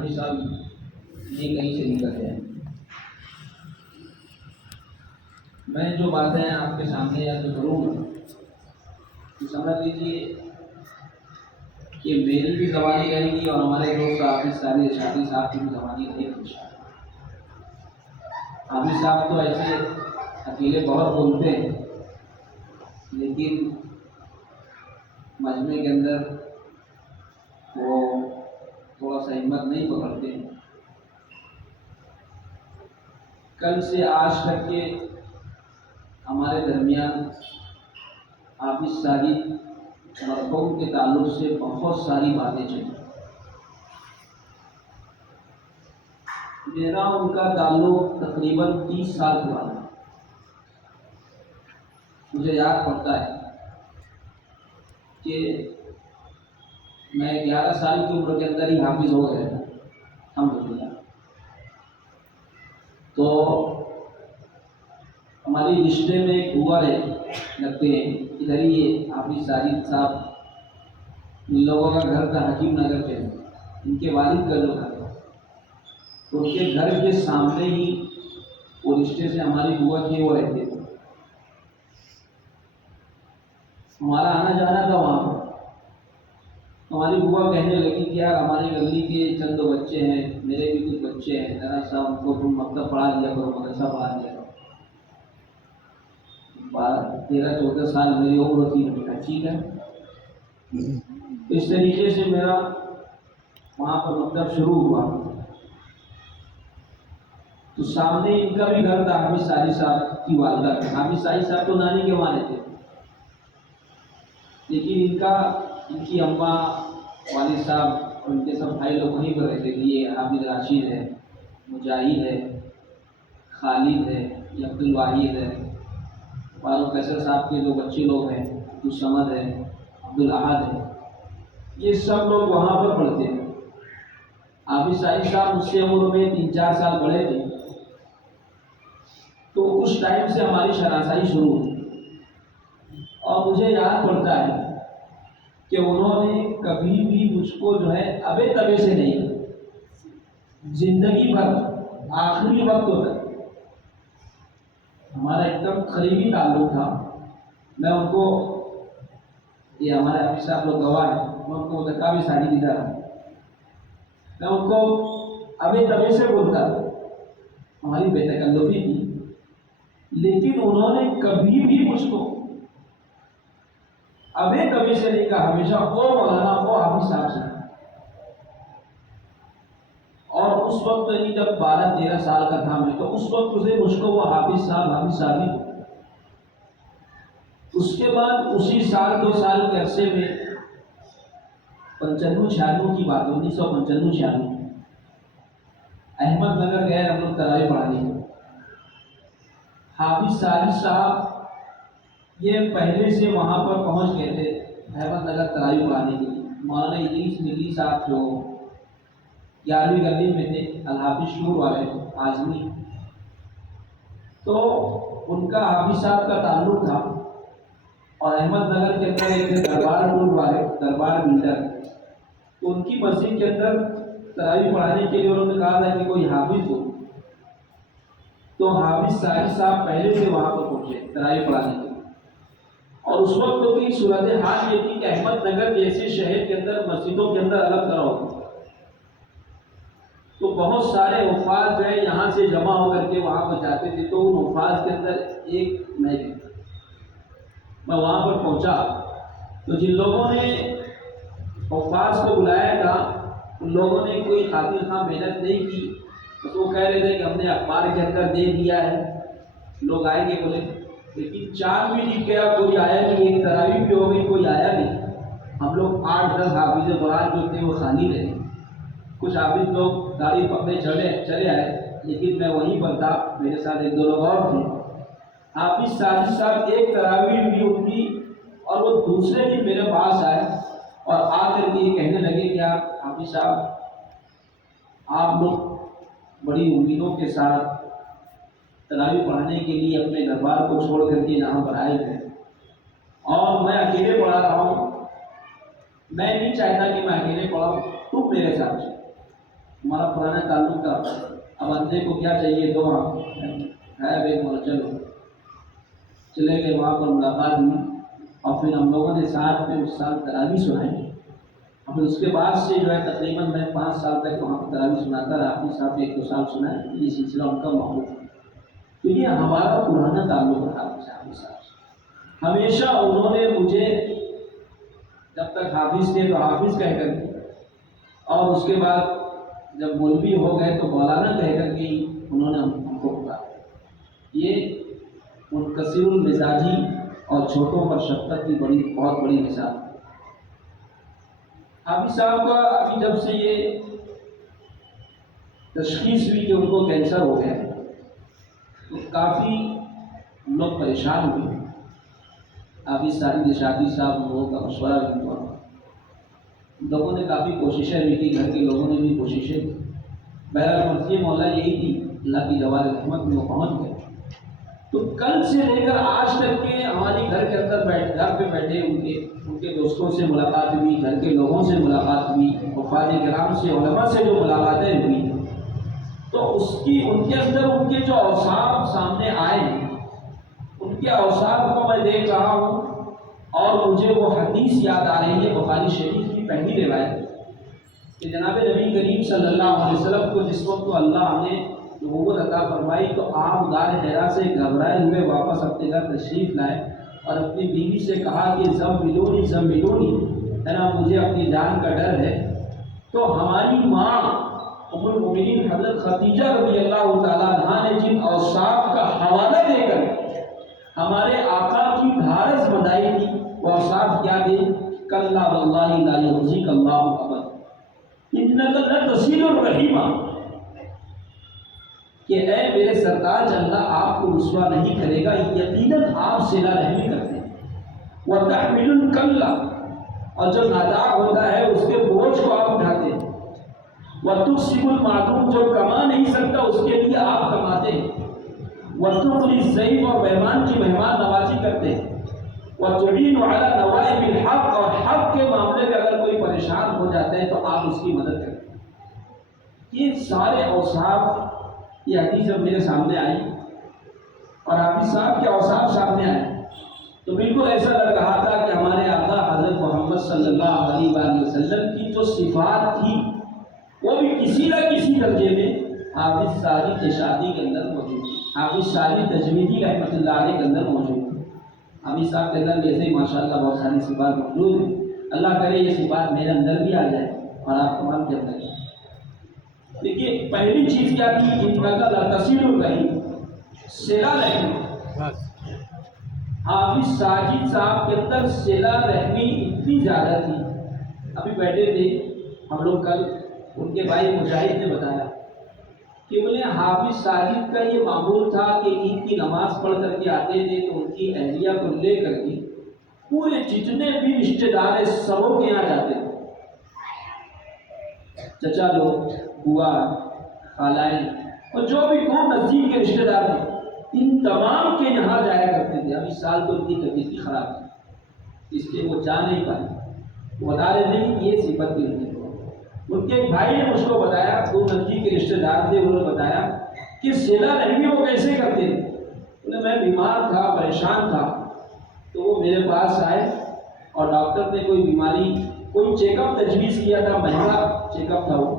حافظ صاحب یہ کہیں سے نکلتے ہیں. میں جو باتیں آپ کے سامنے یا تو کروں گا تو سمجھ لیجیے کہ میری بھی زبانی رہے گی اور ہمارے دوست حافظ شادی صاحب کی بھی زبانی رہے گی. حافظ صاحب تو ایسے اکیلے بہت بولتے ہیں لیکن مجمع کے اندر وہ تھوڑا سا ہمت نہیں پکڑتے. کل سے آج تک کے ہمارے درمیان حافظ ساجد مرحوم کے تعلق سے بہت ساری باتیں چلی. میرا ان کا تعلق تقریباً 30 سال پرانا. مجھے یاد پڑتا ہے کہ میں 11 سال کی عمر کے اندر ہی حافظ ہو گیا تھا الحمدللہ. تو ہماری رشتے میں ایک بوا لگتے ہیں ادھر ہی یہ حافظ ساجد صاحب ان لوگوں کا گھر تھا حکیم نگر کے. ان کے والد کا جو گھر تھا تو ان کے گھر کے سامنے ہی وہ رشتے سے ہماری بوا تھی وہ رہتے تھے. ہمارا آنا جانا تھا وہاں پر. ہماری بوا کہنے لگی کہ یار ہماری گلی کے چند بچے ہیں, میرے بھی کچھ بچے ہیں, ذرا سا ان کو تم مکتب پڑھا دیا کرو, مدرسہ پڑھا دیا کرو. 13-14 سال میری عمر تھی. ٹھیک ہے. اس طریقے سے میرا وہاں پر مکتب شروع ہوا. تو سامنے ان کا بھی گھر تھا حافظ ساجد صاحب کی والدہ کا. حافظ ساجد صاحب تو نانی کے وہاں رہتے تھے لیکن ان کی اماں, والد صاحب اور ان کے سب بھائی لوگ وہیں پر رہتے تھے. یہ حامد راشد ہے, مجاہد ہے, خالد ہے, یہ عبد الواحد ہے, فاروق فیصل صاحب کے جو بچے لوگ ہیں, عبدالصمد ہے, عبدالاحد ہے, یہ سب لوگ وہاں پر پڑھتے ہیں. حافظ ساجد صاحب مجھ سے عمر میں 3-4 سال بڑے تھے. تو اس ٹائم سے ہماری شناسائی شروع ہوئی اور مجھے یاد پڑتا ہے کہ انہوں نے کبھی بھی مجھ کو جو ہے ابے تبے سے نہیں, زندگی بھر آخری وقت تک ہمارا ایک دم قریبی تعلق تھا. میں ان کو, یہ ہمارے حافظ صاحب لوگ گواہ ہیں, میں ان کو دکا بھی ساری دیتا رہا. میں ان کو ابے تبے سے بولتا تھا, ہماری بے تکلفی تھی. لیکن انہوں نے کبھی بھی مجھ کو ابے کبھی سے نہیں کہا, ہمیشہ او مولانا, او حافظ صاحب سے. اور اس وقت نہیں, جب 12-13 سال کا تھا میں, تو اس وقت سے مجھ کو وہ حافظ صاحب. اس کے بعد اسی سال 2 سال کے عرصے میں 95-96 کی بات, 1995-96 احمد نگر گئے ہم لوگ تراویح پڑھانے. حافظ ساجد صاحب یہ پہلے سے وہاں پر پہنچ گئے تھے احمد نگر تراویح پڑھانے کے لیے. مولانا ادریس ملی صاحب جو 11ویں گلی میں تھے, الحافظ شور والے آزمی, تو ان کا حافظ صاحب کا تعلق تھا. اور احمد نگر کے اندر ایک دربار ٹور والے, دربار بلڈر, تو ان کی مسجد کے اندر تراویح پڑھانے کے لیے انہوں نے کہا تھا کہ کوئی حافظ ہو. تو حافظ ساجد صاحب پہلے سے وہاں پر پہنچے تراویح پڑھانے کے لیے. اور اس وقت تو کی صورت حال یہ تھی کہ احمد نگر جیسے شہر کے اندر مسجدوں کے اندر الگ طرح ہوتی, تو بہت سارے حفاظ جو ہے یہاں سے جمع ہو کر کے وہاں پر جاتے تھے. تو ان حفاظ کے اندر ایک میں وہاں پر پہنچا, تو جن لوگوں نے حفاظ کو بلایا تھا ان لوگوں نے کوئی خاطر خواہ محنت نہیں کی. بس وہ کہہ رہے تھے کہ ہم نے اخبار کے اندر دے دیا ہے, لوگ آئیں گے بولے. لیکن چاند بھی دکھ گیا, کوئی آیا نہیں. ایک تراویح بھی ہو گئی, کوئی آیا نہیں. ہم لوگ 8-10 حافظ قرآن جو تھے وہ خالی رہے. کچھ حافظ لوگ گاڑی پکڑے چلے آئے, لیکن میں وہیں پر تھا, میرے ساتھ 1-2 لوگ اور تھے. حافظ ساجد صاحب ایک تراویح بھی ان کی, اور وہ دوسرے دن میرے پاس آئے اور آ کر کے یہ کہنے لگے کہ حافظ صاحب آپ لوگ بڑی امیدوں کے ساتھ تراویح پڑھانے کے لیے اپنے دربار کو چھوڑ کر کے یہاں پر آئے تھے, اور میں اکیلے پڑھا رہا ہوں. میں نہیں چاہتا کہ میں اکیلے پڑھاؤں, تم میرے ساتھ چلو. ہمارا پرانا تعلق تھا، اب اندھے کو کیا چاہیے، دو ہے بے مولا، چلو چلے گئے، وہاں پر ملاقات ہوئی اور پھر ہم لوگوں نے ساتھ میں اس سال تراویح سنائی۔ اور پھر اس کے بعد سے جو ہے تقریباً میں 5 سال تک وہاں پر تراویح سناتا رہا، اپنے ساتھ 1-2 سال سنا ہے، یہ سلسلہ ان کا معروف ہے۔ تو یہ ہمارا پرانا تعلق رہا حافظ صاحب سے، ہمیشہ انہوں نے مجھے جب تک حافظ تھے تو حافظ کہہ کر کے، اور اس کے بعد جب مولوی ہو گئے تو مولانا کہہ کر کے انہوں نے ہم کو پکارا۔ یہ منکسر المزاجی اور چھوٹوں پر شفقت کی بہت بڑی مثال ہے۔ حافظ صاحب کا ابھی جب سے یہ تشخیص ہوئی کہ ان کو کینسر ہو گیا تو کافی لوگ پریشان ہوئے۔ حافظ ساجد اشاعتی صاحب لوگوں کا مشورہ بھی ہوا، لوگوں نے کافی کوششیں بھی کی، گھر کے لوگوں نے بھی کوششیں کی۔ بہرحال مرضی مولا یہی تھی، اللہ کی جوار رحمت میں وہ پہنچ گئے۔ تو کل سے لے کر آج تک کے ہماری گھر کے اندر گھر پہ بیٹھے ان کے دوستوں سے ملاقات ہوئی، گھر کے لوگوں سے ملاقات ہوئی، وفاد کرام سے، علماء سے جو ملاقاتیں ہوئی، تو ان کے اندر ان کے جو اوصاف سامنے آئے ہیں، ان کے اوصاف کو میں دیکھ رہا ہوں اور مجھے وہ حدیث یاد آ رہی ہے، بخاری شریف کی پہلی روایت کہ جناب نبی کریم صلی اللہ علیہ وسلم کو جس وقت اللہ نے نبوت عطا فرمائی تو آپ غار حرا سے گھبرائے ہوئے واپس اپنے گھر تشریف لائے اور اپنی بیوی سے کہا کہ زملونی ہے نا، مجھے اپنی جان کا ڈر ہے۔ تو ہماری ماں ام المؤمنین حضرت خدیجہ رضی اللہ تعالیٰ عنہا نے جن اوصاف کا حوالہ دے کر ہمارے آقا کی دھارس بندائی تھی، وہ اوصاف کیا تھے؟ کلا واللہ لا یخزیک اللہ ابدا انک لتصل الرحیمہ، کہ اے میرے سرتاج اللہ آپ کو رسوا نہیں کرے گا، یقیناً آپ صلہ رحمی کرتے ہیں۔ وتحمل الکل، اور جو نادار ہوتا ہے اس کے بوجھ کو آپ اٹھاتے ہیں۔ وتکسب المعدوم، جو کما نہیں سکتا اس کے لیے آپ کماتے ہیں۔ وتقری الضیف، اور مہمان کی مہمان نوازی کرتے ہیں۔ وتعین علی نوائب الحق، اور حق کے معاملے میں اگر کوئی پریشان ہو جاتا ہے تو آپ اس کی مدد کرتے ہیں۔ یہ سارے اوصاف، یہ حدیث جب میرے سامنے آئی اور حافظ صاحب کے اوصاف سامنے آئے تو بالکل ایسا لگ رہا تھا کہ ہمارے آقا حضرت محمد صلی اللہ علیہ وآلہ وسلم کی جو صفات تھی وہ بھی کسی نہ کسی درجے میں حافظ ساجد اشاعتی کے اندر موجود ہے، حافظ ساجد تجویدی رحمۃ اللہ علیہ کے اندر موجود ہے۔ حافظ صاحب کے اندر جیسے ہی ماشاءاللہ بہت ساری صفات موجود ہیں، اللہ کرے یہ صفات میرے اندر بھی آ جائے اور آپ تمام کے اندر۔ دیکھیے پہلی چیز کیا تھی؟ انک لتصل الرحیم، صلہ رحمی۔ حافظ ساجد صاحب کے اندر صلہ رحمی اتنی زیادہ تھی، ابھی بیٹھے تھے ہم لوگ، کل ان کے بھائی مجاہد نے بتایا کہ بولے حافظ ساجد کا یہ معمول تھا کہ عید کی نماز پڑھ کر کے آتے تھے تو ان کی اہلیہ کو لے کر کے پورے جتنے بھی رشتے دار ہیں سبوں کے یہاں جاتے تھے، چچا لوگ، بوا، خالائیں، اور جو بھی دور نزدیک کے رشتے دار تھے ان تمام کے یہاں جایا کرتے تھے۔ اب اس سال تو ان کی طبیعت خراب تھی اس لیے وہ جا نہیں پائے، وہ بتا رہے تھے کہ یہ صفت بھی نہیں۔ ان کے بھائی نے مجھ کو بتایا، دو نزدیک کے رشتے دار تھے، انہوں نے بتایا کہ صلہ رحمی وہ کیسے کرتے تھے۔ انہیں میں بیمار تھا، پریشان تھا، تو وہ میرے پاس آئے اور ڈاکٹر نے کوئی بیماری، کوئی چیک اپ تجویز کیا تھا، مہنگا چیک اپ تھا، وہ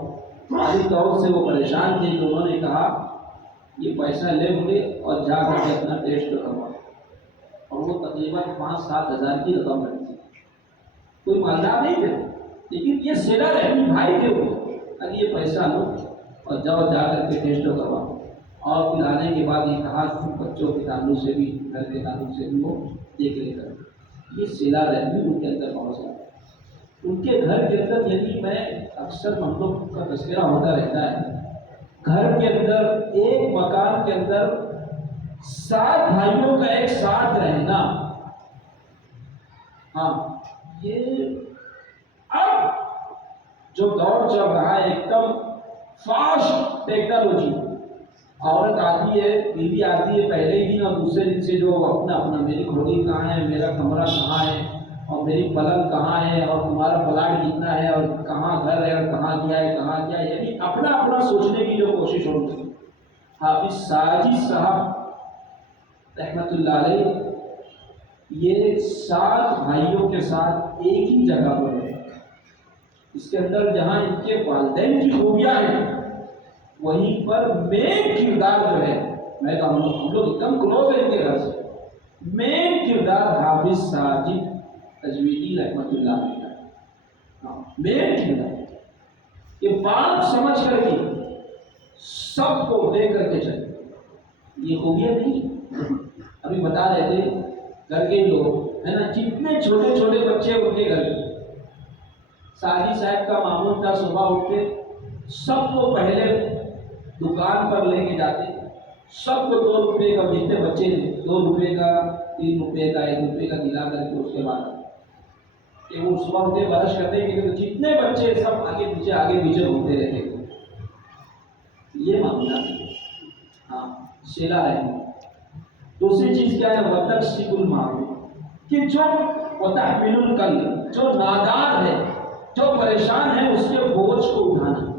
مالی طور سے وہ پریشان تھے، تو انہوں نے کہا یہ پیسہ لے مجھے اور جا کر کے اپنا ٹیسٹ کروا، اور وہ تقریباً 5-7 ہزار کی رقم لگتی، کوئی مالدار نہیں تھے لیکن یہ صلہ رحمی بھائی تھے، وہ اب یہ پیسہ لو اور جاؤ جا کر کے ٹیسٹ کرواؤ، اور پھر آنے کے بعد یہ کہا بچوں کے تعلق سے بھی، گھر کے تعلق سے بھی وہ دیکھ لے کر، یہ صلہ رحمی ان کے اندر بہت زیادہ۔ ان کے گھر کے اندر، یعنی میں اکثر ہم لوگ کا تذکرہ ہوتا رہتا ہے، گھر کے اندر ایک مکان کے اندر 7 بھائیوں کا ایک ساتھ رہنا، ہاں یہ اب جو دور چل رہا ہے ایک دم فاسٹ ٹیکنالوجی، عورت آتی ہے، بیوی آتی ہے پہلے ہی دن اور دوسرے دن سے جو اپنا میری کھوڑی کہاں ہے، میرا کمرہ کہاں ہے، اور میری پلنگ کہاں ہے، اور تمہارا پلاٹ کتنا ہے، اور کہاں گھر ہے، اور کہاں کیا ہے، کہاں کیا ہے، یعنی اپنا بار سوچنے کی جو کوشش ہوتی. حافظ ساجد صاحب رحمۃ اللہ علیہ یہ 7 بھائیوں کے ساتھ ایک ہی جگہ پر ہے. اس کے اندر جہاں ان کے والدین کی خوبیاں ہیں وہیں پر مین کردار جو ہے، میں کہوں ہم لوگ ایک دم کلوز ہیں ان کے گھر سے، مین کردار حافظ ساجد تجویدی رحمۃ اللہ علیہ کا مین کردار. یہ بات سمجھ کر کے سب کو دے کر کے چلے. یہ خوبیاں نہیں ابھی بتا رہے تھے گھر کے لوگ ہے نا، جتنے چھوٹے چھوٹے بچے ان کے گھر کے، ساجد صاحب کا معمول تھا صبح اٹھ کے سب کو پہلے دکان پر لے کے جاتے، سب کو 2 روپے کا، جتنے بچے تھے 2 روپے کا، 3 روپے کا، 1 روپے کا دلا کر کے اس کے بعد کہ وہ صبح اٹھے برش کرنے کے لیے جتنے بچے سب آگے پیچھے گھومتے رہتے. یہ معاملہ ہاں سلا ہے. دوسری چیز کیا ہے؟ وتکسب المعروف، کہ جو وتحمل الکل، جو نادار ہے، جو پریشان ہے، اس کے بوجھ کو اٹھانا.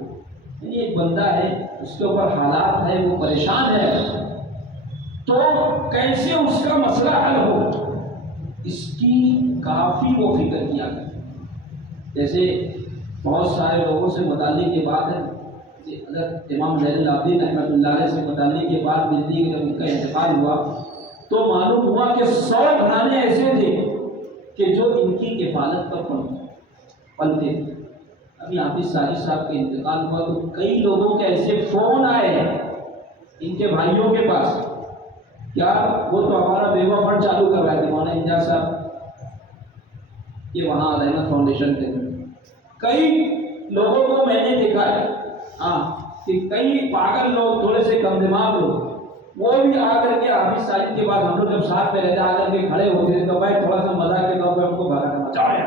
یعنی ایک بندہ ہے اس کے اوپر حالات ہے، وہ پریشان ہے، تو کیسے اس کا مسئلہ حل ہو اس کی کافی وہ فکر کیا. جیسے بہت سارے لوگوں سے متعلق یہ بات ہے کہ حضرت امام زین العابدین رحمۃ اللہ علیہ سے متعلق یہ بات ملتی ہے کہ جب ان کا انتقال ہوا تو معلوم ہوا کہ 100 گھرانے ایسے تھے کہ جو ان کی کفالت پر پلتے تھے. ابھی حافظ ساجد صاحب کا انتقال ہوا تو کئی لوگوں کے ایسے فون آئے ہیں ان کے بھائیوں کے پاس، کیا وہ تو ہمارا بیوہ فنڈ چالو کر رہے تھے مولانا امجاد صاحب یہ وہاں رحمت فاؤنڈیشن کے. کئی لوگوں کو میں نے دیکھا ہے کہ کئی پاگل لوگ، تھوڑے سے کم دماغ لوگ، وہ بھی آ کر کے حافظ ساجد کے بعد ہم لوگ جب ساتھ میں رہتے آ کر کے کھڑے ہوتے تھے تو بھائی تھوڑا سا مزاق کے طور پہ ہم کو بھگا کرنا چاہے،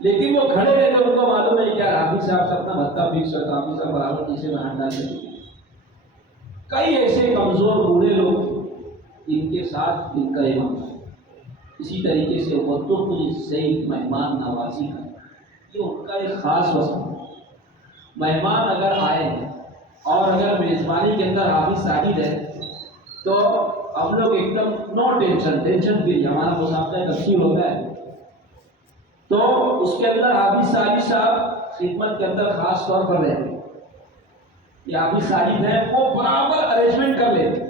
لیکن وہ کھڑے رہتے ان کو معلوم ہے کیا حافظ صاحب سے اپنا بھتہ فکس ہوتا، حافظ صاحب برابر کسی میں ہاتھ ڈالتے. کئی ایسے کمزور بوڑھے لوگ ان کے ساتھ ان کا امام. اسی طریقے سے وتخرج الضیف، مہمان نوازی کا یہ ان کا ایک خاص وصف ہے. مہمان اگر آئے ہیں اور اگر میزبانی کے اندر حافظ ساجد ہے تو ہم لوگ ایک دم نو ٹینشن فری. ہمارا مسابقہ تفصیل ہوتا ہے تو اس کے اندر حافظ ساجد صاحب خدمت کے اندر خاص طور پر رہتے. یہ حافظ ساجد ہے وہ برابر ارینجمنٹ کر لیتے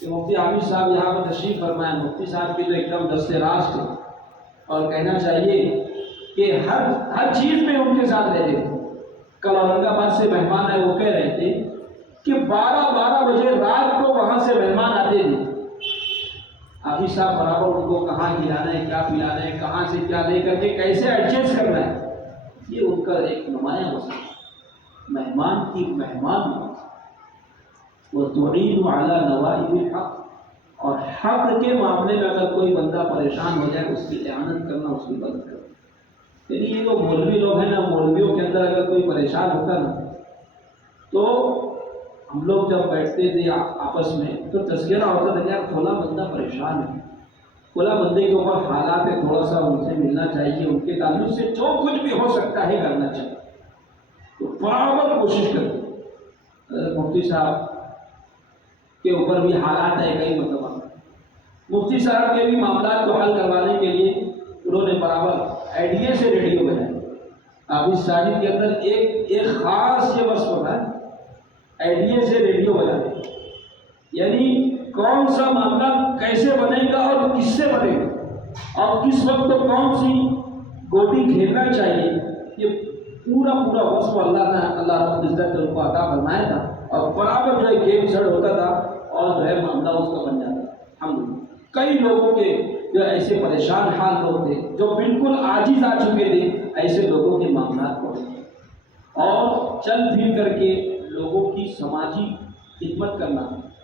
کہ مفتی حافظ صاحب یہاں پر تشریف فرمائیں. مفتی صاحب کی تو ایک دم دست راست تھے اور کہنا چاہیے کہ ہر چیز میں ان کے ساتھ رہتے تھے. کل اورنگ آباد سے مہمان آئے، وہ کہہ رہے تھے کہ 12 بجے رات کو وہاں سے مہمان آتے تھے. حافظ صاحب برابر ان کو کہاں کھلانا ہے، کیا پلانا ہے، کہاں سے کیا لے کر کے کیسے ایڈجسٹ کرنا ہے، یہ ان کا ایک نمایاں مسئلہ. مہمان کی مہمان وتعین علی نوائب الحق، اور حق کے معاملے میں اگر کوئی بندہ پریشان ہو جائے اس کی اعانت کرنا، اس کی مدد کرنا. یعنی یہ جو مولوی لوگ ہیں نا، مولویوں کے اندر اگر کوئی پریشان ہوتا نا تو ہم لوگ جب بیٹھتے تھے آپس میں تو تذکرہ ہوتا تھا کہ یار فلاں بندہ پریشان ہے، فلاں بندے کے اوپر حالات ہے، تھوڑا سا ان سے ملنا چاہیے، ان کے تعلق سے جو کچھ بھی ہو سکتا ہے کرنا چاہیے. تو برابر کوشش کرتے. مفتی صاحب کے اوپر بھی حالات ہے کئی مرتبہ، مفتی صاحب کے بھی معاملات کو حل کروانے کے لیے انہوں نے برابر آئیڈیا سے ریڈیو بنایا. حافظ ساجد کے اندر ایک خاص یہ وصف ہوتا ہے آئیڈیا سے ریڈیو بنانے. یعنی کون سا معاملہ کیسے بنے گا اور کس سے بنے گا اور کس وقت تو کون سی گوٹی کھیلنا چاہیے، یہ پورا وصف اللہ رب العزت نے ان کو عطا فرمایا تھا. اور برابر جو ہے گیم سیٹ ہوتا تھا اور جو ہے معاملہ اس کا بن جاتا تھا. ہم کئی لوگوں کے جو ایسے پریشان حال لوگ تھے جو بالکل عاجز آ چکے تھے، ایسے لوگوں کے معاملات کو اور چل پھر کر کے لوگوں کی سماجی خدمت کرنا.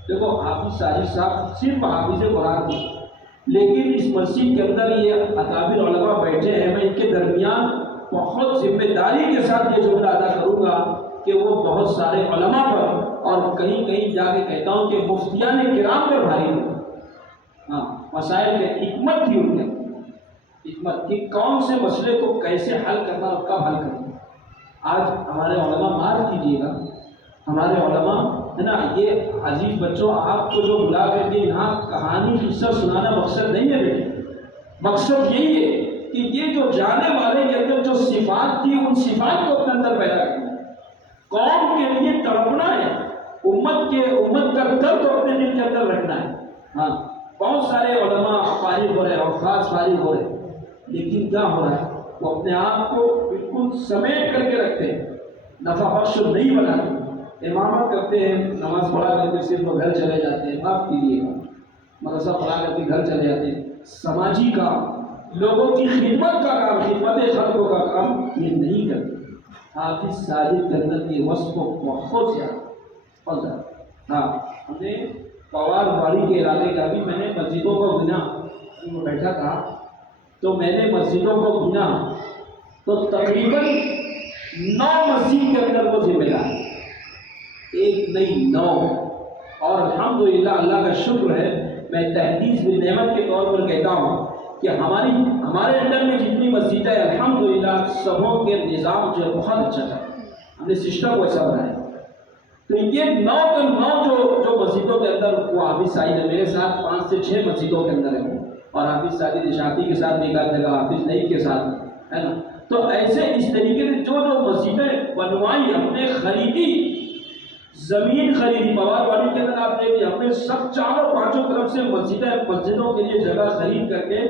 دیکھو حافظ ساجد صاحب صرف حافظ قرآن تھے، لیکن اس مسجد کے اندر یہ اکابر علماء بیٹھے ہیں. میں ان کے درمیان بہت ذمہ داری کے ساتھ یہ جملہ ادا کروں گا کہ وہ بہت سارے علماء پر اور کہیں جا کے کہتا ہوں کہ مفتیان کرام پر بھاری ہوئے. مسائل میں حکمت تھی ان کے، حکمت کہ کون سے مسئلے کو کیسے حل کرنا اور کب حل کرنا. آج ہمارے علماء معاف کیجیے گا ہمارے علماء ہے نا، یہ عزیز بچوں آپ کو جو بلا کر کے یہاں کہانی قصہ سنانا مقصد نہیں ہے بیٹے، مقصد یہی ہے کہ یہ جو جانے والے کے اندر جو صفات تھی ان صفات کو اپنے اندر پیدا کرنا ہے، قوم کے لیے تڑپنا ہے، امت کا درد اپنے دل کے اندر رکھنا ہے۔ ہاں بہت سارے علماء فارغ ہو رہے ہیں اور خاص فارغ ہو رہے ہیں، لیکن کیا ہو رہا ہے وہ اپنے آپ کو بالکل سمیٹ کر کے رکھتے ہیں، نفع بخش نہیں بناتے، امامت کرتے ہیں، نماز پڑھا کر کے صرف گھر چلے جاتے ہیں، معاف کیجیے گا مدرسہ پڑھا کر کے گھر چلے جاتے ہیں، سماجی کام، لوگوں کی خدمت کا کام، خدمت خلقوں کا کام یہ نہیں کرتے۔ حافظ ساجد کے اندر کی وصف کو بہت زیادہ ہاں ہم نے پوار باڑی کے علاقے کا بھی میں نے مسجدوں کو گنا، بیٹھا تھا تو میں نے مسجدوں کو گنا تو تقریباً 9 مسجد کے اندر وہ ذمہ دار، ایک نہیں 9، اور الحمدللہ اللہ کا شکر ہے، میں تحدیث بالنعمت کے طور پر کہتا ہوں کہ ہمارے انڈر میں جتنی مسجد ہے الحمدللہ سبوں کے نظام جو ہے بہت اچھا تھا، ہم نے سسٹم کو ایسا بنایا۔ تو یہ 9 کے 9 جو مسجدوں کے اندر وہ حافظ ساجد ہے، میرے ساتھ 5 سے 6 مسجدوں کے اندر ہے، اور حافظ ساجد اشاعتی کے ساتھ بھی کر دے گا، حافظ نئی کے ساتھ ہے نا۔ تو ایسے اس طریقے سے جو مسجدیں بنوائی ہم نے، خریدی، زمین خریدی، پوار واڑی کے اندر آپ دیکھیے ہم نے سب چاروں پانچوں طرف سے مسجدوں کے لیے جگہ خرید کر کے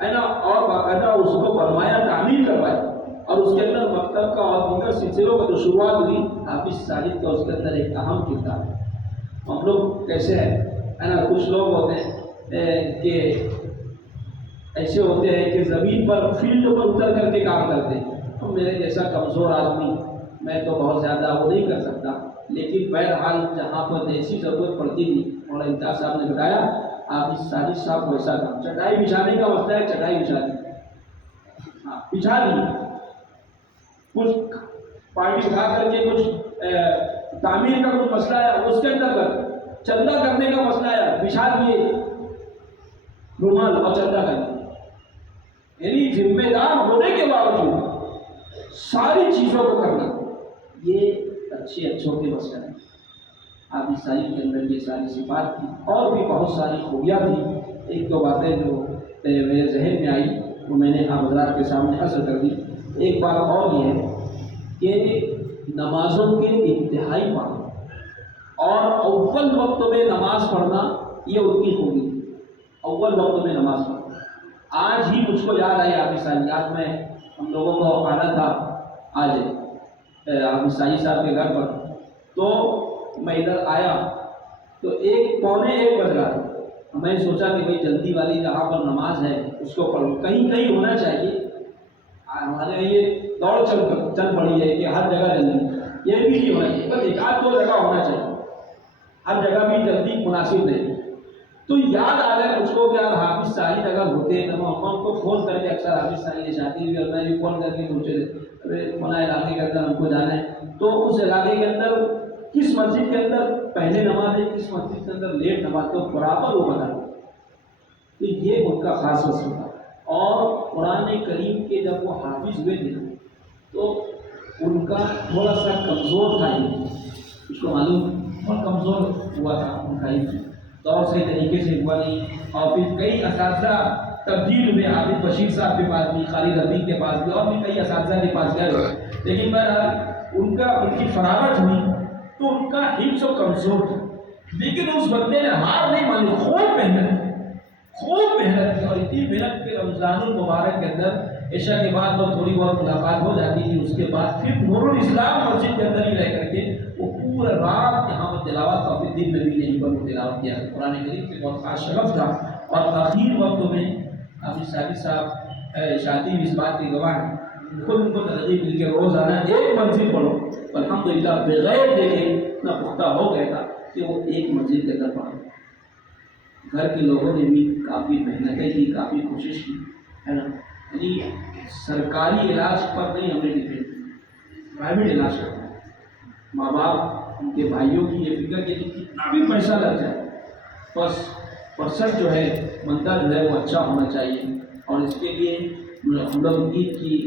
ہے نا، اور باقاعدہ اس کو بنوایا، تعمیر کروایا، اور اس کے اندر مکتب کا اور دیگر سلسلوں کا جو شروعات ہوئی، حافظ ساجد کا اس کے اندر ایک اہم کردار ہے۔ ہم لوگ کیسے ہے نا، کچھ لوگ ہوتے ہیں کہ ایسے ہوتے ہیں کہ زمین پر فیلڈ پر اتر کر کے کام کرتے ہیں، تو میرے جیسا کمزور آدمی میں تو بہت زیادہ وہ نہیں کر سکتا، لیکن بہرحال جہاں پر ایسی ضرورت پڑتی تھی، مولانا امتیاز صاحب نے بتایا حافظ ساجد صاحب کو ایسا کام، چٹائی بچھانے کا مسئلہ ہے، چٹائی بچھا دی، ہاں بچھا دی، کچھ پارٹی اٹھا کر کے کچھ تعمیر کا کچھ مسئلہ ہے اس کے اندر چندہ کرنے کا مسئلہ ہے، بچھا دیے رومال اور چندہ کر دیے، یعنی ذمہ دار ہونے کے باوجود ساری چیزوں کو کرنا، یہ اچھوں کے مسئلہ ہے۔ حافظ ساجد کے اندر یہ ساری صفات تھی، اور بھی بہت ساری خوبیاں تھیں۔ ایک دو باتیں جو میرے ذہن میں آئی وہ میں نے آپ حضرات کے سامنے عرض کر دی۔ ایک بات اور یہ ہے کہ نمازوں کے انتہائی پابند اور اول وقت میں نماز پڑھنا، یہ ان کی خوبی تھی، اول وقت میں نماز پڑھنا۔ آج ہی مجھ کو یاد آئی حافظ ساجد، آج میں ہم لوگوں کو آنا تھا آج حافظ ساجد صاحب کے گھر پر، تو میں ادھر آیا تو 1:45 بج رہا تھا، میں نے سوچا کہ بھائی جلدی والی جہاں پر نماز ہے اس کو پڑھوں، کہیں ہونا چاہیے، ہمارے یہ دوڑ چل پڑی ہے کہ ہر جگہ جلدی، یہ بھی نہیں ہونا چاہیے، بس 1-2 جگہ ہونا چاہیے، ہر جگہ بھی جلدی مناسب نہیں۔ تو یاد آ گیا مجھ کو کہ یار حافظ ساجد اگر ہوتے تو میں ان کو فون کر کے، اکثر حافظ ساجد چاہتی بھی، اور میں بھی فون کر کے پوچھے تھے فلاں علاقے کے اندر ہم کو جانا ہے، تو اس علاقے کے اندر کس مسجد کے اندر پہلے نماز ہے، کس مسجد کے اندر لیٹ نماز، تو برابر وہ بتا دیں۔ تو یہ ان کا خاص وصف تھا۔ اور قرآن کریم کے جب وہ حافظ ہوئے تھے تو ان کا تھوڑا سا کمزور تھا، اس کو معلوم، اور کمزور ہوا تھا ان کا دور صحیح طریقے سے ہوا نہیں، اور پھر کئی اساتذہ تبدیل ہوئے، حافظ بشیر صاحب کے پاس بھی، خالد رفیق کے پاس بھی، اور بھی کئی اساتذہ کے پاس گئے، لیکن بہرحال ان کی فراغت ہوئی تو ان کا حفظ و کمزور تھا، لیکن اس بندے نے ہار نہیں مانی، خوب محنت کی، اور اتنی محنت کے رمضان المبارک کے اندر عشاء کے بعد اور تھوڑی بہت ملاقات ہو جاتی تھی، اس کے بعد پھر نور الاسلام مسجد کے اندر ہی رہ کر کے وہ پورا رات یہاں پر تلاوت، اور پھر دن میں بھی یہیں پر تلاوت کیا، قرآن کریم سے بہت خاص شغف تھا۔ اور آخر وقت میں حافظ ساجد صاحب شادی بھی اس بات کے گواہ ہیں، خود ان کو ترغیب مل کے روزانہ ایک منزل پڑھو، الحمدللہ بغیر دیکھے اتنا پختہ ہو گیا تھا کہ وہ ایک منزل کے اندر پڑھا۔ گھر کے لوگوں نے بھی کافی محنتیں کی، کافی کوشش کی، ہے نا، یعنی سرکاری علاج پر نہیں ہم نے ڈپینڈ کیا، پرائیویٹ علاج کرنا ہے۔ ماں باپ ان کے بھائیوں کی یہ فکر کہ کتنا بھی پیسہ لگ جائے، بس پرسنٹ جو ہے بندہ جو ہے وہ اچھا ہونا چاہیے، اور اس کے لیے ہم لوگ عید کی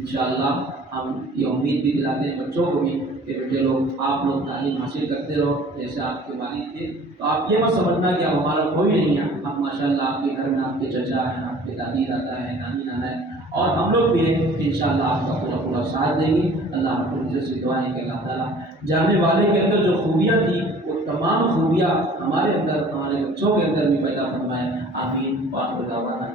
انشاءاللہ ہم یہ امید بھی دلاتے ہیں بچوں کو بھی کہ بیٹے لوگ آپ لوگ تعلیم حاصل کرتے رہو جیسے آپ کے والد تھے. تو آپ یہ مت سمجھنا کہ اب ہمارا کوئی نہیں ہے. اب ماشاءاللہ آپ کے گھر میں آپ کے چچا ہیں, آپ کے دادی دادا ہیں, نانی نانا ہے, اور ہم لوگ بھی ہیں. انشاءاللہ آپ کا پورا پورا ساتھ دیں گے. اللہ رب العزت سے دعا ہے کہ اللہ تعالیٰ جانے والے کے اندر جو خوبیاں تھیں وہ تمام خوبیاں ہمارے اندر, ہمارے بچوں کے اندر بھی پیدا فرمائے. آمین. وآخر دعوانا